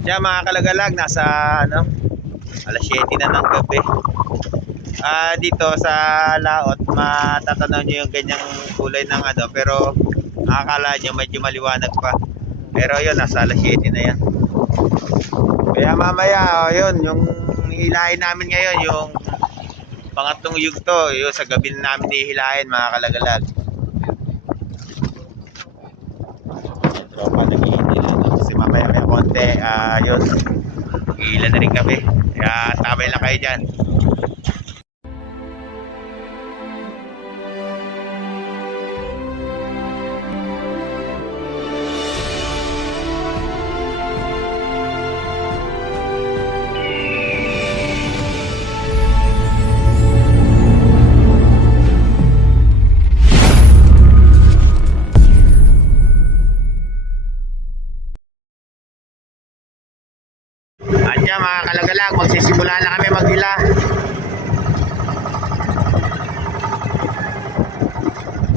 Diyan mga kalagalag, nasa ano, alas 7 na ng gabi. Dito sa laot, matatanaw nyo yung ganyang kulay ng ano, pero makakala nyo medyo maliwanag pa. Pero yun, nasa alas 7 na yan. Kaya mamaya, yun, yung hilahin namin ngayon, yung pangatlong yugto, yun, sa gabi na namin hihilahin mga kalagalag. Tropa, nag-iinila na. Kasi mamaya konti, yun, mag-iila na rin kami. Kaya tabay lang kayo dyan. Andiyan mga kalagalag, magsisimula na kami maghila.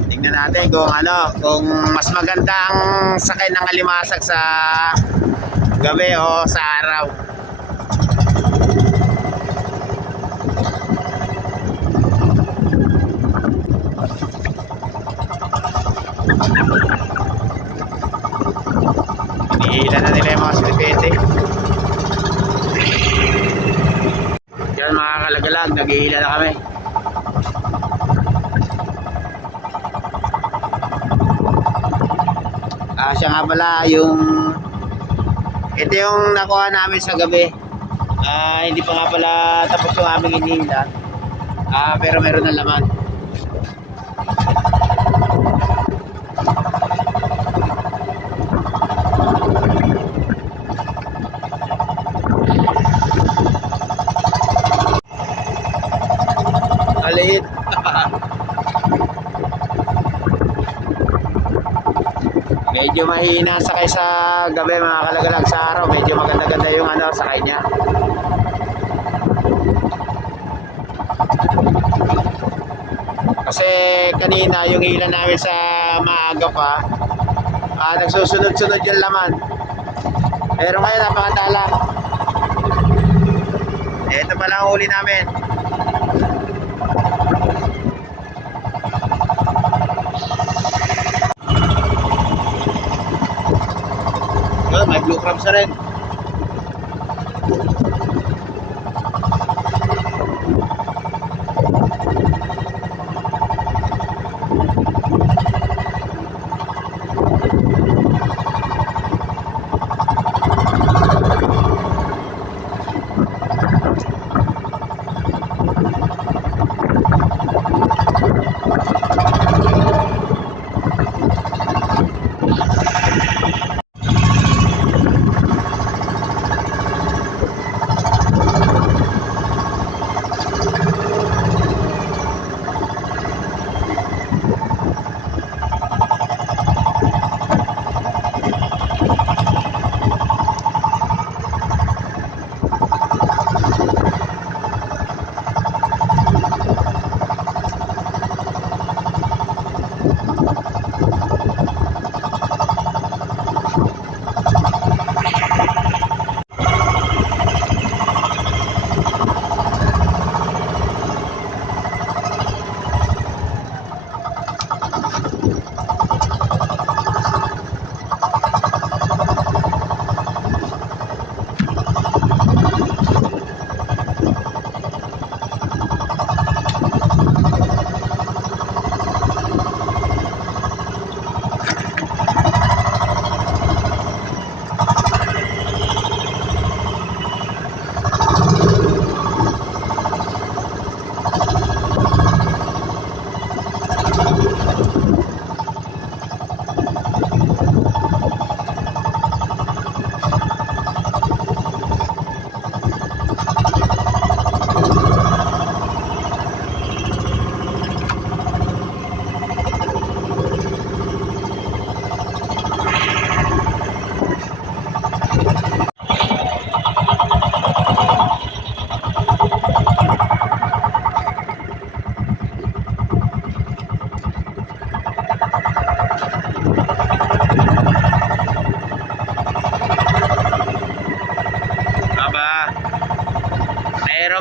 Tingnan natin kung ano, kung mas maganda ang sakay ng alimasag sa gabi o sa araw. Hinihila na nila yung mga silipete. Yan mga kalagalag, naghihila na kami. Siya nga pala yung ito yung nakuha namin sa gabi. Hindi pa nga pala tapos yung aming hinihila. Pero meron na laman. Maliit. Medyo mahina sakay sa gabi mga kalagalag. Sa araw medyo maganda-ganda yung ano sakay niya. Kasi kanina yung hila namin sa maaga pa, nagsusunod-sunod yung laman. Pero ngayon napakatala. Ito pala ang huli namin. May blue crabs na rin.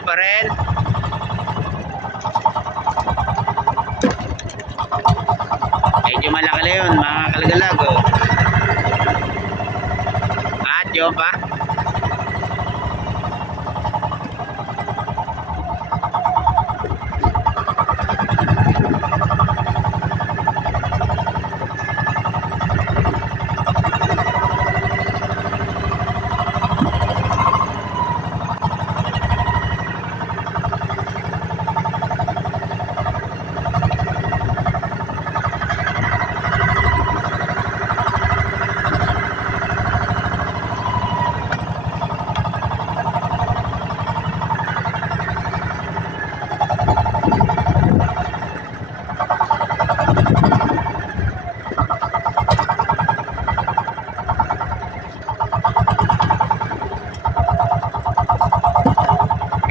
pa rin. Medyo malaki na yun, mga kalagalag. Oh. At yun pa.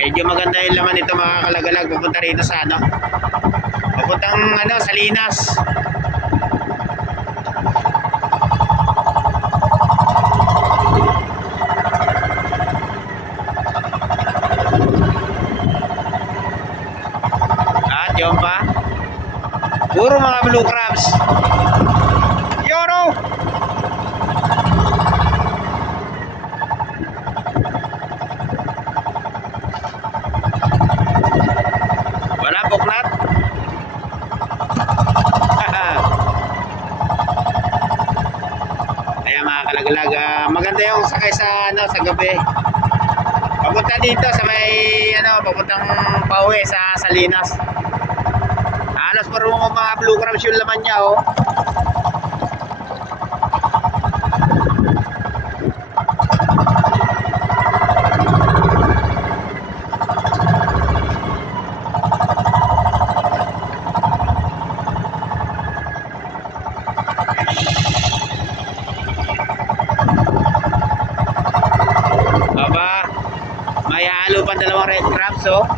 Medyo maganda yung laman nito mga kalagalag. Pupunta rito sa ano, papuntang ano, Salinas. At yun pa, puro mga blue crabs. Yoro! Wala puknat. Kaya mga kalagalag, maganda yung sakay sa ano, sa gabi. Papunta dito sa may ano, papuntang pauwi sa Salinas. Halos puro mga blue crabs yung laman niya, oh. Aba, may halo pa dalawang red crabs, oh.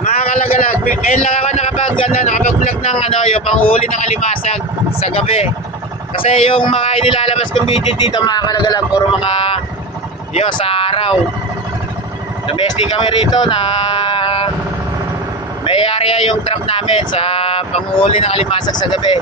Mga kalagalag, ngayon lang ako nakapag-vlog ng ano, yung panghuli ng alimasag sa gabi. Kasi yung mga inilalabas kong video dito mga kalagalag, puro mga yun sa araw. Nabesti kami rito na may area yung truck namin sa panghuli ng alimasag sa gabi.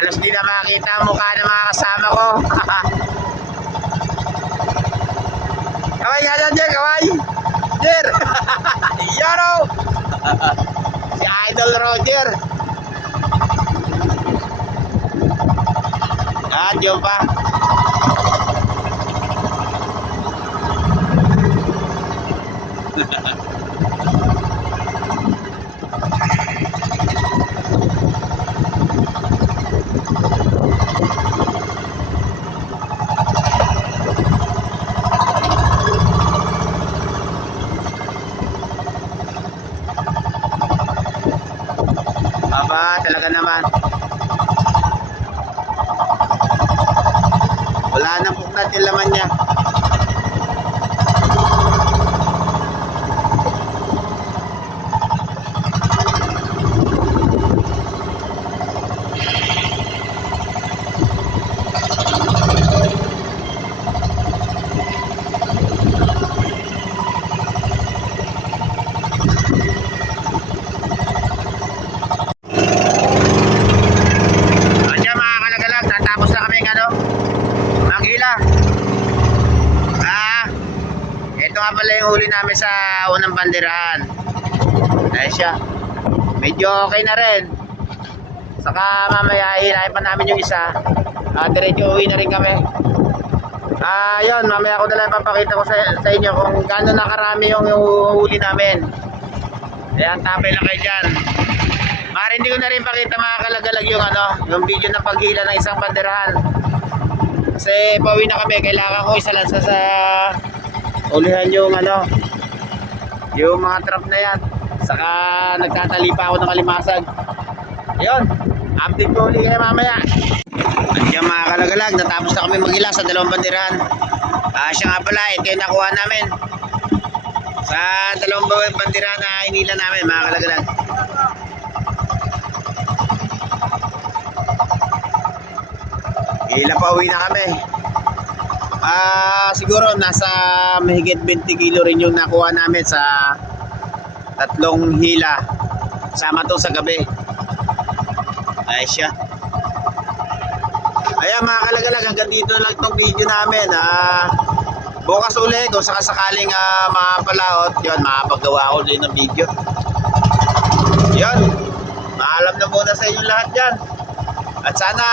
Halos di na makita ang mukha ng mga kasama ko. Kaway nga dyan, Jer, kaway! Jer! Yaro! Si Idol Roger. At yun pa. Aba, talaga naman. Wala nang puknat yung laman niya. Ito nga pala yung huli namin sa unang banderahan. Ayun siya. Medyo okay na rin. Saka mamaya hilahin pa namin yung isa. Diretso uwi na rin kami. Yun, mamaya ko na lang papakita ko sa inyo kung gaano nakarami yung huli namin. Ayan, tapay lang kayo dyan. Mari hindi ko na rin pakita mga kalagalag yung yung video ng paghila ng isang banderahan. Kasi pauwi na kami, kailangan ko isa lang sa ulihan yung yung mga trap na yan. Saka nagtatali pa ako ng kalimasag. Ayun, update ko ulit kayo mamaya. At yung mga kalagalag, natapos na kami maghila sa dalawang banderahan. Siya nga pala, ito yung nakuha namin sa dalawang banderahan na hinila namin mga kalagalag. Hila pa uwi na kami. Siguro nasa mahigit 20 kilo rin yung nakuha namin sa tatlong hila. Sama to sa gabi. Ay siya. Ayan mga kalagalag, hanggang dito lang itong video namin. Bukas ulit kung sakasakaling mapalaot, yun, makapagawa ko din ng video. Yun, maalam na muna sa inyo lahat dyan. At sana